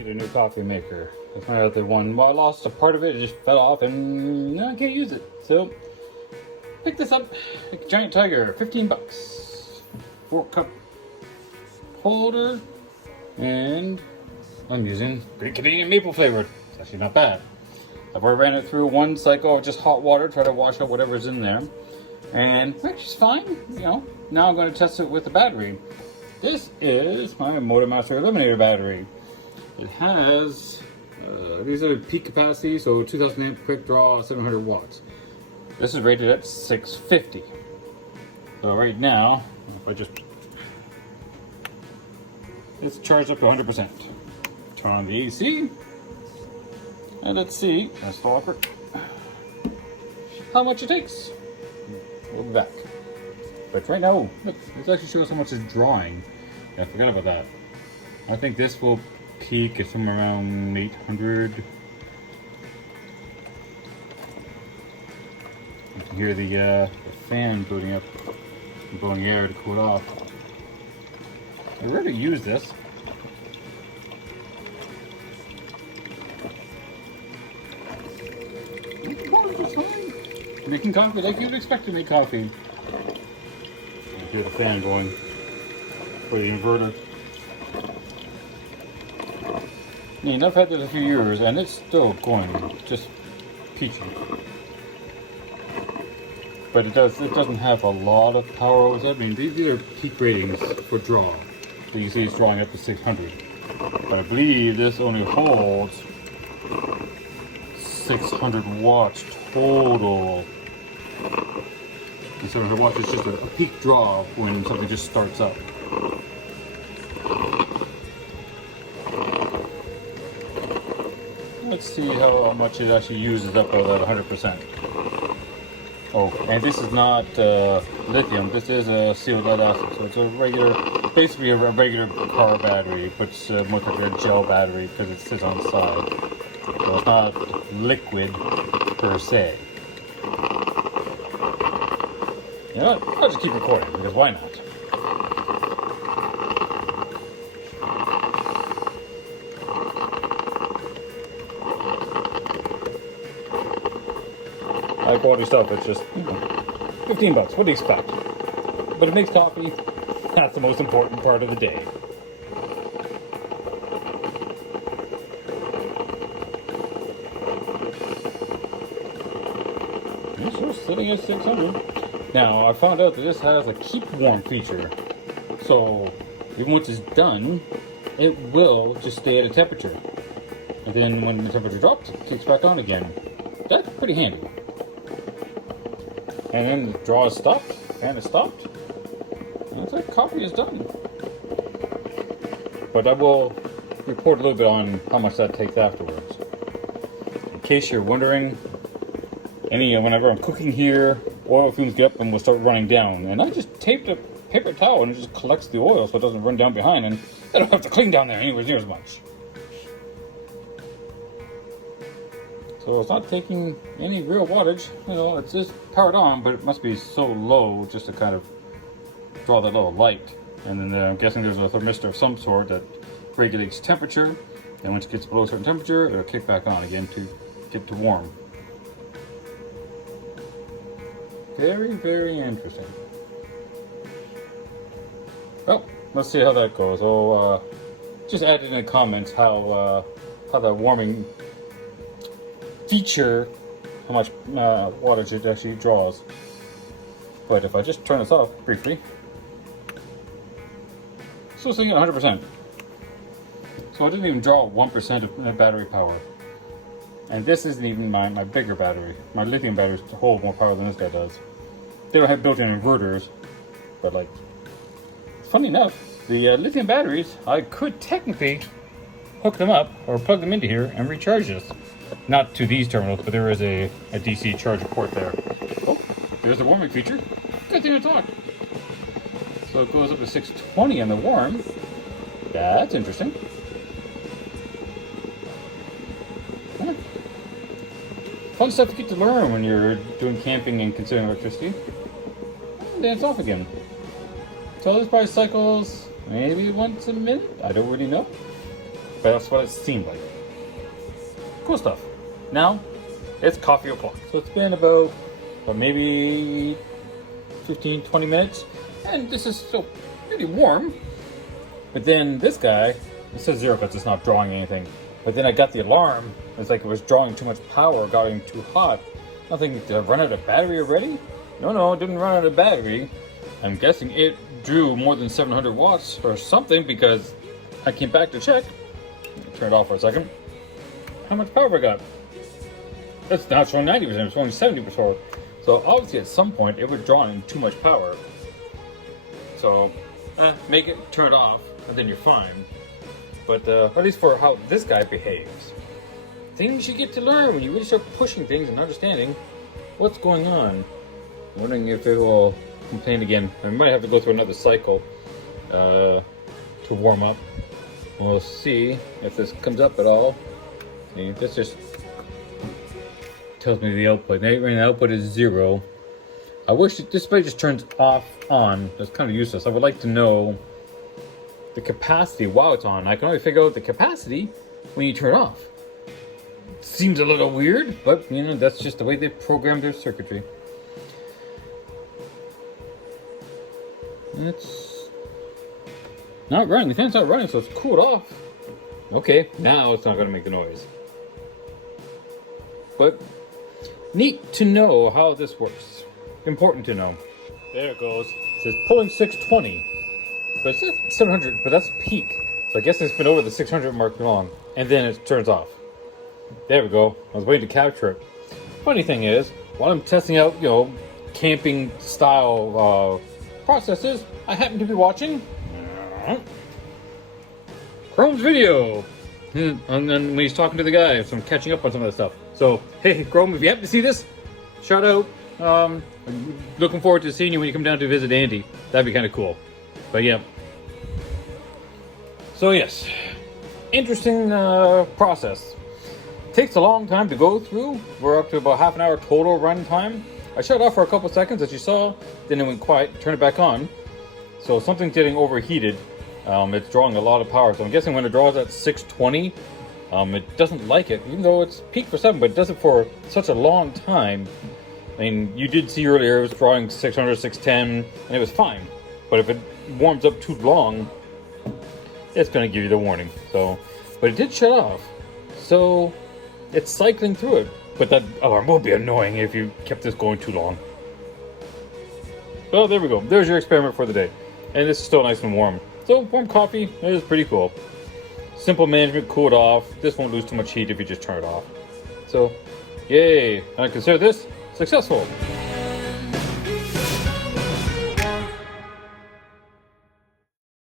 Get a new coffee maker. That's my other one. Well, I lost a part of it. It just fell off, and now I can't use it. So, pick this up. Like a giant tiger, 15 bucks. 4-cup holder, and I'm using Great Canadian maple flavored. It's actually not bad. I've already ran it through one cycle of just hot water, try to wash out whatever's in there, and actually fine. You know, now I'm going to test it with the battery. This is my Motormaster Eliminator battery. It has, these are peak capacity, so 2000 amp quick draw, 700 watts. This is rated at 650. So right now, if I just, it's charged up to 100%. Turn on the AC, and let's see, that's the locker, how much it takes. We'll be back. But right now, look, this actually shows how much it's drawing. Yeah, I forgot about that. I think this will peak at somewhere around 800. You can hear the fan booting up and blowing air to cool it off. I rarely use this. Making coffee like you'd expect to make coffee. You hear the fan going for the inverter. I mean, I've had this a few years and it's still going just peachy. But it doesn't have a lot of power. I mean, these are peak ratings for draw. So you see it's drawing up to 600. But I believe this only holds 600 watts total. And 700 watts is just a peak draw when something just starts up. Let's see how much it actually uses up of that 100%. Oh, and this is not lithium. This is a sealed lead acid, so it's a regular, basically a regular car battery, but it's more like a gel battery because it sits on the side. So it's not liquid per se. You know what? I'll just keep recording because why not? High quality stuff, it's just, you know, 15 bucks, what do you expect? But it makes coffee, that's the most important part of the day. It's just sitting at 600. Now, I found out that this has a keep warm feature. So, even once it's done, it will just stay at a temperature. And then when the temperature drops, it kicks back on again. That's pretty handy. And then the draw is stopped, and it's stopped. And it's like coffee is done. But I will report a little bit on how much that takes afterwards. In case you're wondering, whenever I'm cooking here, oil fumes get up and will start running down. And I just taped a paper towel and it just collects the oil so it doesn't run down behind, and I don't have to clean down there anywhere near as much. So it's not taking any real wattage. You know, it's just powered on, but it must be so low just to kind of draw that little light. And then I'm guessing there's a thermistor of some sort that regulates temperature. And once it gets below a certain temperature, it'll kick back on again to get to warm. Very, very interesting. Well, let's see how that goes. Oh, just add in the comments how the warming feature, how much wattage it actually draws. But if I just turn this off briefly, still sitting at 100%. So I didn't even draw 1% of battery power. And this isn't even my bigger battery. My lithium batteries hold more power than this guy does. They don't have built-in inverters, but like, funny enough, the lithium batteries, I could technically hook them up or plug them into here and recharge this. Not to these terminals, but there is a DC charger port there. Oh, there's the warming feature. Good thing to talk. So it goes up to 620 on the warm. That's interesting. Huh. Fun stuff to get to learn when you're doing camping and considering electricity. And then it's off again. So this probably cycles maybe once a minute. I don't really know. but that's what it seemed like. Cool stuff. Now, it's coffee o'clock. So it's been about maybe 15, 20 minutes, and this is still pretty warm. But then this guy, it says 0 because it's not drawing anything. But then I got the alarm. It's like it was drawing too much power, getting too hot. I think, did I run out of battery already? No, it didn't run out of battery. I'm guessing it drew more than 700 watts or something because I came back to check. Turn it off for a second. How much power I got? It's not showing 90%, it's showing 70%. So obviously at some point it was drawing too much power. So make it turn it off and then you're fine. But at least for how this guy behaves. Things you get to learn when you really start pushing things and understanding what's going on. I'm wondering if it will complain again. I might have to go through another cycle to warm up. We'll see if this comes up at all. See, this just tells me the output. Right now the output is 0. I wish the display just turns off on. That's kind of useless. I would like to know the capacity while it's on. I can only figure out the capacity when you turn it off. Seems a little weird, but you know, that's just the way they programmed their circuitry. It's not running. The fan's not running, so it's cooled off. Okay, now it's not going to make the noise. But neat to know how this works. Important to know. There it goes. It says pulling 620. But it says 700, but that's peak. So I guess it's been over the 600 mark long. And then it turns off. There we go. I was waiting to capture it. Funny thing is, while I'm testing out, camping style processes, I happen to be watching Chrome's video. And then when he's talking to the guy, so I'm catching up on some of the stuff. So, hey, Chrome, if you happen to see this, shout out. I'm looking forward to seeing you when you come down to visit Andy. That'd be kind of cool. But yeah. So yes, interesting process. Takes a long time to go through. We're up to about half an hour total run time. I shut off for a couple seconds, as you saw. Then it went quiet. Turn it back on. So something's getting overheated. It's drawing a lot of power. So I'm guessing when it draws at 620, it doesn't like it, even though it's peaked for 7, but it does it for such a long time. I mean, you did see earlier it was drawing 600, 610, and it was fine. But if it warms up too long, it's going to give you the warning. So, but it did shut off. So it's cycling through it. But that alarm will be annoying if you kept this going too long. Well, there we go. There's your experiment for the day. And it's still nice and warm. So, warm coffee is pretty cool. Simple management, cooled off. This won't lose too much heat if you just turn it off. So, yay. I consider this successful.